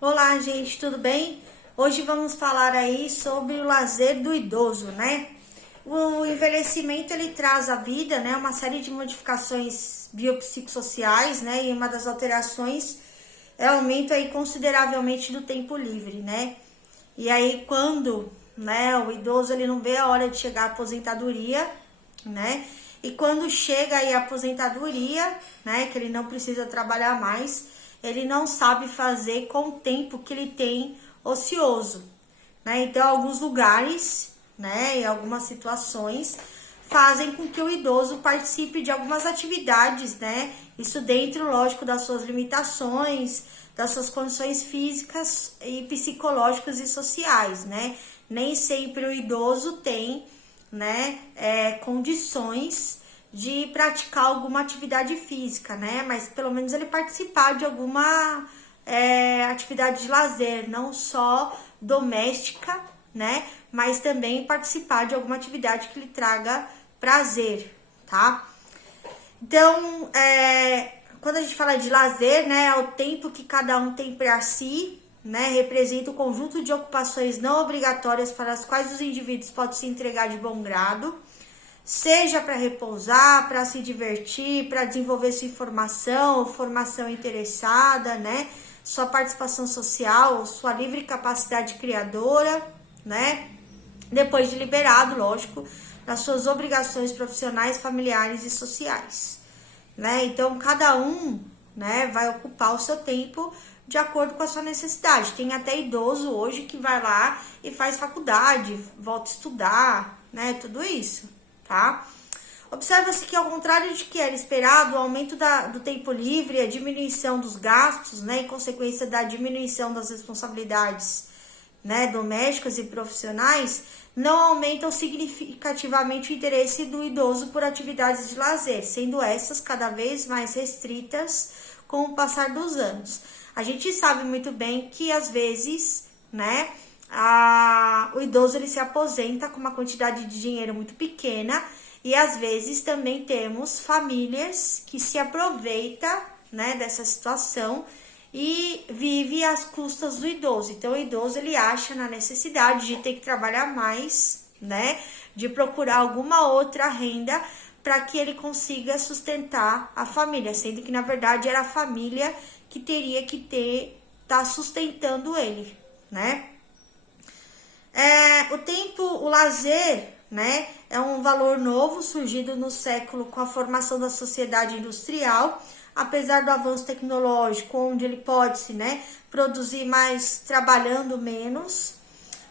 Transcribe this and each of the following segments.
Olá, gente, tudo bem? Hoje vamos falar aí sobre o lazer do idoso, né? O envelhecimento ele traz à vida, né, uma série de modificações biopsicossociais, né? E uma das alterações é o aumento aí consideravelmente do tempo livre, né? E aí quando, né, o idoso ele não vê a hora de chegar à aposentadoria, né? E quando chega aí a aposentadoria, né, que ele não precisa trabalhar mais, ele não sabe fazer com o tempo que ele tem ocioso, né? Então, alguns lugares, né, e algumas situações fazem com que o idoso participe de algumas atividades, né? Isso dentro, lógico, das suas limitações, das suas condições físicas e psicológicas e sociais, né? Nem sempre o idoso tem, né, condições de praticar alguma atividade física, né? Mas pelo menos ele participar de alguma atividade de lazer, não só doméstica, né? Mas também participar de alguma atividade que lhe traga prazer, tá? Então, quando a gente fala de lazer, né, é o tempo que cada um tem para si, né, representa o conjunto de ocupações não obrigatórias para as quais os indivíduos podem se entregar de bom grado, seja para repousar, para se divertir, para desenvolver sua formação interessada, né, sua participação social, sua livre capacidade criadora, né, depois de liberado, lógico, das suas obrigações profissionais, familiares e sociais, né? Então, cada um, né, vai ocupar o seu tempo de acordo com a sua necessidade. Tem até idoso hoje que vai lá e faz faculdade, volta a estudar, né, tudo isso, tá? Observa-se que, ao contrário de que era esperado, o aumento do tempo livre, a diminuição dos gastos, né, em consequência da diminuição das responsabilidades, né, domésticas e profissionais, não aumentam significativamente o interesse do idoso por atividades de lazer, sendo essas cada vez mais restritas com o passar dos anos. A gente sabe muito bem que às vezes, né, o idoso ele se aposenta com uma quantidade de dinheiro muito pequena e às vezes também temos famílias que se aproveitam, né, dessa situação e vive às custas do idoso. Então, o idoso ele acha na necessidade de ter que trabalhar mais, né, de procurar alguma outra renda para que ele consiga sustentar a família, sendo que na verdade era a família que teria que tá sustentando ele, né? O lazer, né, é um valor novo surgido no século com a formação da sociedade industrial, apesar do avanço tecnológico, onde ele pode-se, né, produzir mais trabalhando menos.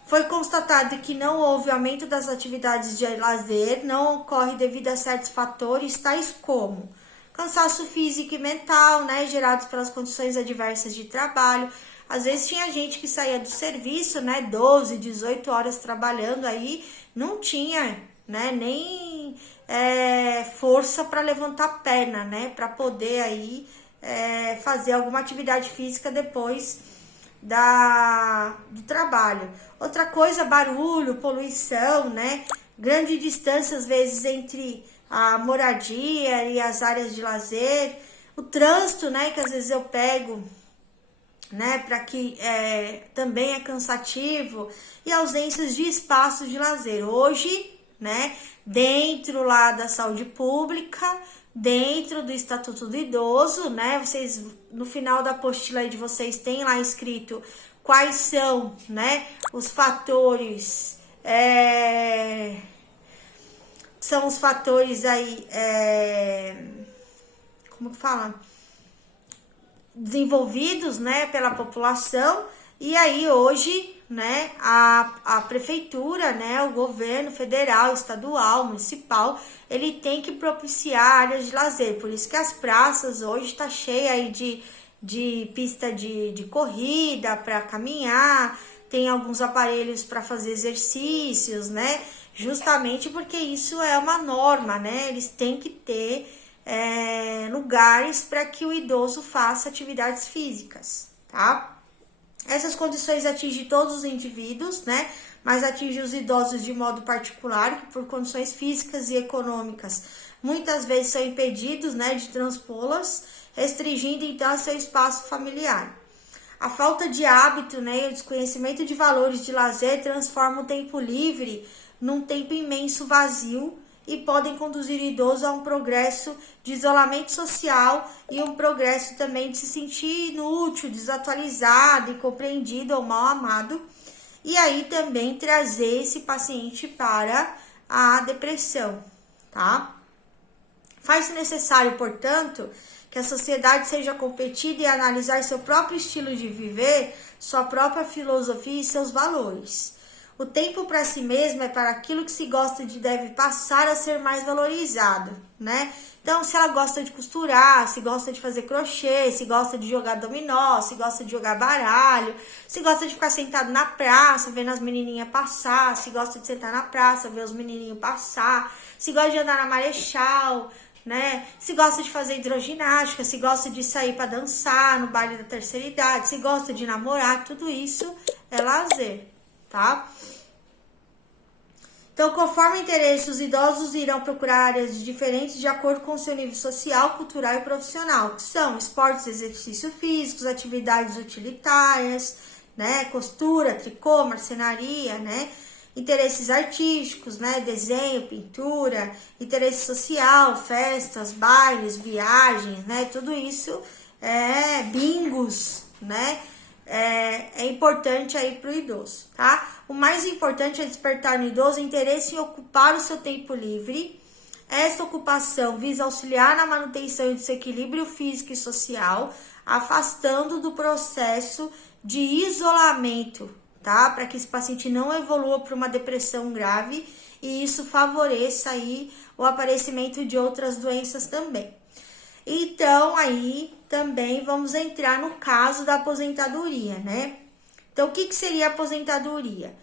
Foi constatado que não houve aumento das atividades de lazer, não ocorre devido a certos fatores, tais como cansaço físico e mental, né, gerados pelas condições adversas de trabalho. Às vezes tinha gente que saía do serviço, né, 12, 18 horas trabalhando aí, não tinha, né, nem força para levantar a perna, né, para poder aí fazer alguma atividade física depois do trabalho. Outra coisa, barulho, poluição, né, grande distância às vezes entre a moradia e as áreas de lazer, o trânsito, né, que às vezes eu pego, né, para que também é cansativo, e ausências de espaços de lazer. Hoje, né, dentro lá da saúde pública, dentro do Estatuto do Idoso, né, vocês, no final da apostila aí de vocês, tem lá escrito quais são, né, os fatores, são os fatores aí, como que fala? Desenvolvidos, né, pela população. E aí hoje, né, a prefeitura, né, o governo federal, estadual, municipal, ele tem que propiciar áreas de lazer. Por isso que as praças hoje tá cheia aí de pista de corrida para caminhar, tem alguns aparelhos para fazer exercícios, né, justamente porque isso é uma norma, né, eles têm que ter lugares para que o idoso faça atividades físicas, tá? Essas condições atingem todos os indivíduos, né? Mas atingem os idosos de modo particular, que por condições físicas e econômicas muitas vezes são impedidos, né, de transpô-las, restringindo então seu espaço familiar. A falta de hábito, né, e o desconhecimento de valores de lazer transforma o tempo livre num tempo imenso vazio e podem conduzir o idoso a um progresso de isolamento social e um progresso também de se sentir inútil, desatualizado, incompreendido ou mal amado. E aí também trazer esse paciente para a depressão, tá? Faz-se necessário, portanto, que a sociedade seja competida e analisar seu próprio estilo de viver, sua própria filosofia e seus valores. O tempo para si mesmo é para aquilo que se gosta de deve passar a ser mais valorizado, né? Então, se ela gosta de costurar, se gosta de fazer crochê, se gosta de jogar dominó, se gosta de jogar baralho, se gosta de ficar sentado na praça, vendo as menininhas passar, se gosta de sentar na praça, ver os menininhos passar, se gosta de andar na Marechal, né? Se gosta de fazer hidroginástica, se gosta de sair para dançar no baile da terceira idade, se gosta de namorar, tudo isso é lazer, tá? Então, conforme o interesse, os idosos irão procurar áreas diferentes de acordo com seu nível social, cultural e profissional, que são esportes, exercícios físicos, atividades utilitárias, né? Costura, tricô, marcenaria, né? Interesses artísticos, né? Desenho, pintura, interesse social, festas, bailes, viagens, né? Tudo isso é bingos, né? É importante aí para o idoso, tá? O mais importante é despertar no idoso interesse em ocupar o seu tempo livre. Essa ocupação visa auxiliar na manutenção do seu equilíbrio físico e social, afastando do processo de isolamento, tá? Para que esse paciente não evolua para uma depressão grave e isso favoreça aí o aparecimento de outras doenças também. Então, aí também vamos entrar no caso da aposentadoria, né? Então, o que seria a aposentadoria?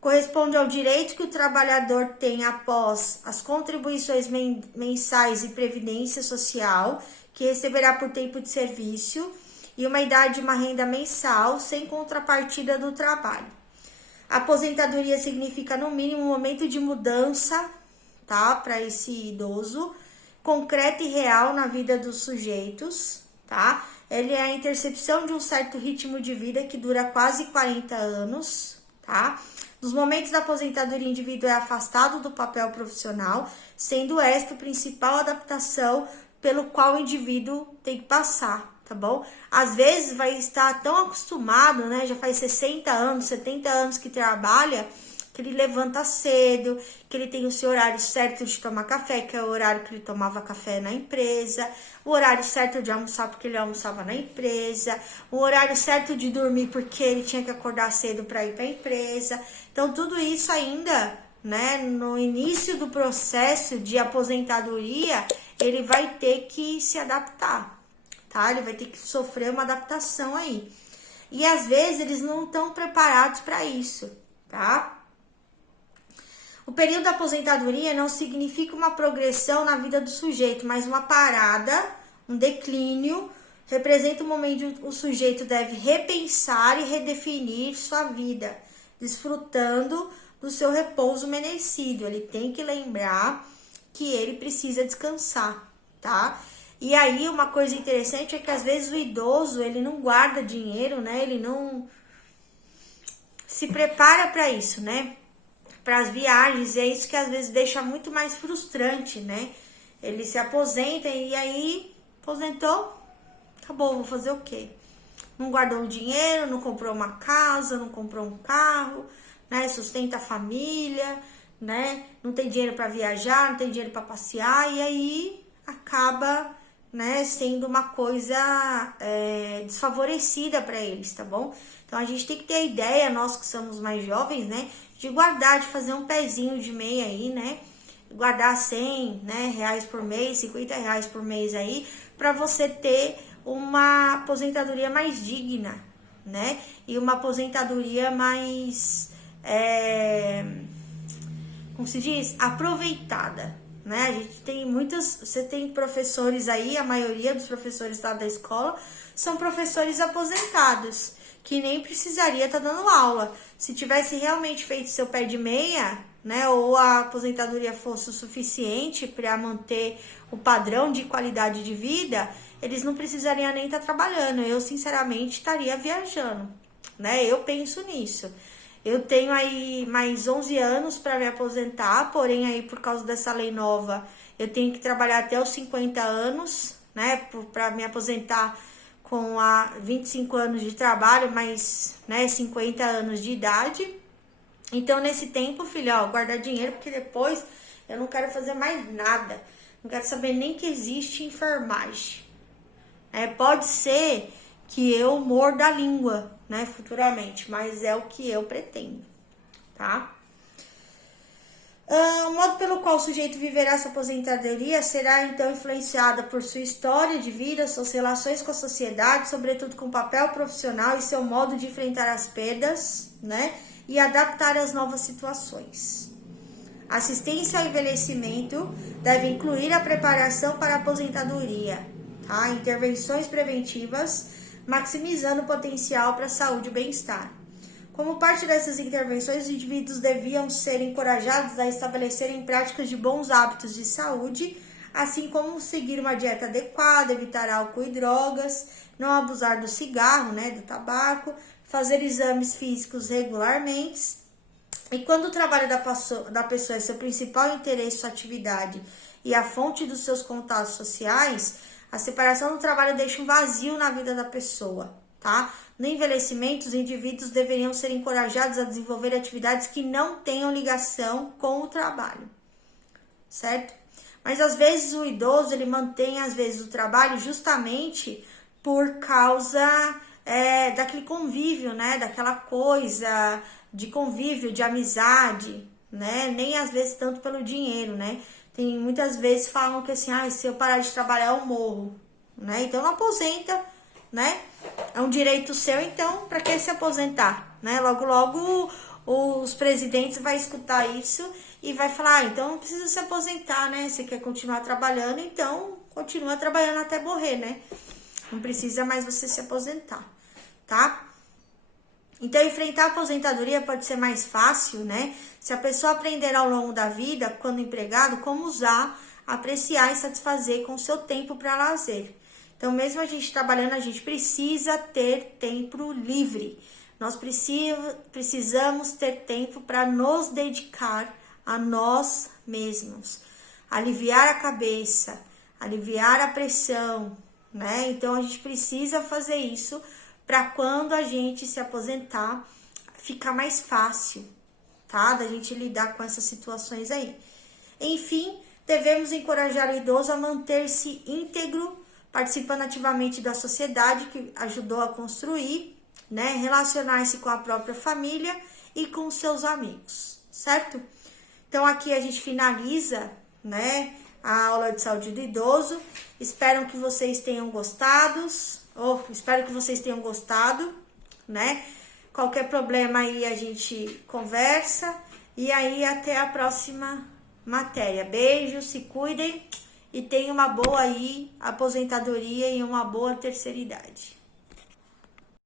Corresponde ao direito que o trabalhador tem após as contribuições mensais e previdência social, que receberá por tempo de serviço, e uma idade de uma renda mensal sem contrapartida do trabalho. A aposentadoria significa, no mínimo, um momento de mudança, tá? Para esse idoso, concreta e real na vida dos sujeitos, tá? Ele é a intercepção de um certo ritmo de vida que dura quase 40 anos, tá? Nos momentos da aposentadoria, o indivíduo é afastado do papel profissional, sendo esta a principal adaptação pelo qual o indivíduo tem que passar, tá bom? Às vezes vai estar tão acostumado, né? Já faz 60 anos, 70 anos que trabalha, que ele levanta cedo, que ele tem o seu horário certo de tomar café, que é o horário que ele tomava café na empresa, o horário certo de almoçar porque ele almoçava na empresa, o horário certo de dormir porque ele tinha que acordar cedo para ir para a empresa. Então, tudo isso ainda, né, no início do processo de aposentadoria, ele vai ter que se adaptar, tá? Ele vai ter que sofrer uma adaptação aí. E às vezes eles não estão preparados para isso, tá? O período da aposentadoria não significa uma progressão na vida do sujeito, mas uma parada, um declínio, representa o momento em que o sujeito deve repensar e redefinir sua vida, desfrutando do seu repouso merecido. Ele tem que lembrar que ele precisa descansar, tá? E aí, uma coisa interessante é que às vezes o idoso, ele não guarda dinheiro, né? Ele não se prepara para isso, né? Para as viagens, e é isso que às vezes deixa muito mais frustrante, né? Ele se aposenta e aí, aposentou, acabou, vou fazer o quê? Não guardou o dinheiro, não comprou uma casa, não comprou um carro, né? Sustenta a família, né? Não tem dinheiro para viajar, não tem dinheiro para passear, e aí acaba, né, sendo uma coisa desfavorecida para eles, tá bom? Então a gente tem que ter a ideia, nós que somos mais jovens, né, de guardar, de fazer um pezinho de meia aí, né, guardar 100, né, reais por mês, 50 reais por mês aí, para você ter uma aposentadoria mais digna, né, e uma aposentadoria mais, como se diz, aproveitada, né? A gente tem você tem professores aí, a maioria dos professores da escola são professores aposentados, que nem precisaria estar dando aula. Se tivesse realmente feito seu pé de meia, né, ou a aposentadoria fosse o suficiente para manter o padrão de qualidade de vida, eles não precisariam nem estar trabalhando. Eu, sinceramente, estaria viajando, né? Eu penso nisso. Eu tenho aí mais 11 anos para me aposentar, porém aí por causa dessa lei nova, eu tenho que trabalhar até os 50 anos, né, para me aposentar com 25 anos de trabalho, mais, né, 50 anos de idade. Então, nesse tempo, filho, ó, guardar dinheiro, porque depois eu não quero fazer mais nada. Não quero saber nem que existe enfermagem. Pode ser que eu morda a língua, né, futuramente, mas é o que eu pretendo, tá? O modo pelo qual o sujeito viverá essa aposentadoria será então influenciada por sua história de vida, suas relações com a sociedade, sobretudo com o papel profissional e seu modo de enfrentar as perdas, né, e adaptar às novas situações. A assistência ao envelhecimento deve incluir a preparação para a aposentadoria, tá? Intervenções preventivas, maximizando o potencial para a saúde e bem-estar. Como parte dessas intervenções, os indivíduos deviam ser encorajados a estabelecerem práticas de bons hábitos de saúde, assim como seguir uma dieta adequada, evitar álcool e drogas, não abusar do cigarro, né, do tabaco, fazer exames físicos regularmente. E quando o trabalho da pessoa é seu principal interesse, sua atividade e a fonte dos seus contatos sociais, a separação do trabalho deixa um vazio na vida da pessoa, tá? No envelhecimento, os indivíduos deveriam ser encorajados a desenvolver atividades que não tenham ligação com o trabalho, certo? Mas às vezes o idoso, ele mantém às vezes o trabalho justamente por causa daquele convívio, né? Daquela coisa de convívio, de amizade, né? Nem às vezes tanto pelo dinheiro, né? Tem muitas vezes falam que assim, se eu parar de trabalhar eu morro, né? Então não aposenta, né? É um direito seu, então para que se aposentar, né? Logo, logo os presidentes vão escutar isso e vai falar, então não precisa se aposentar, né? Você quer continuar trabalhando, então continua trabalhando até morrer, né? Não precisa mais você se aposentar, tá? Então, enfrentar a aposentadoria pode ser mais fácil, né? Se a pessoa aprender ao longo da vida, quando empregado, como usar, apreciar e satisfazer com o seu tempo para lazer. Então, mesmo a gente trabalhando, a gente precisa ter tempo livre. Nós precisamos ter tempo para nos dedicar a nós mesmos. Aliviar a cabeça, aliviar a pressão, né? Então, a gente precisa fazer isso para quando a gente se aposentar, ficar mais fácil, tá? Da gente lidar com essas situações aí. Enfim, devemos encorajar o idoso a manter-se íntegro, participando ativamente da sociedade que ajudou a construir, né? Relacionar-se com a própria família e com seus amigos, certo? Então, aqui a gente finaliza, né, a aula de saúde do idoso. Espero que vocês tenham gostado, né? Qualquer problema aí a gente conversa e aí até a próxima matéria. Beijos, se cuidem e tenham uma boa aí aposentadoria e uma boa terceira idade.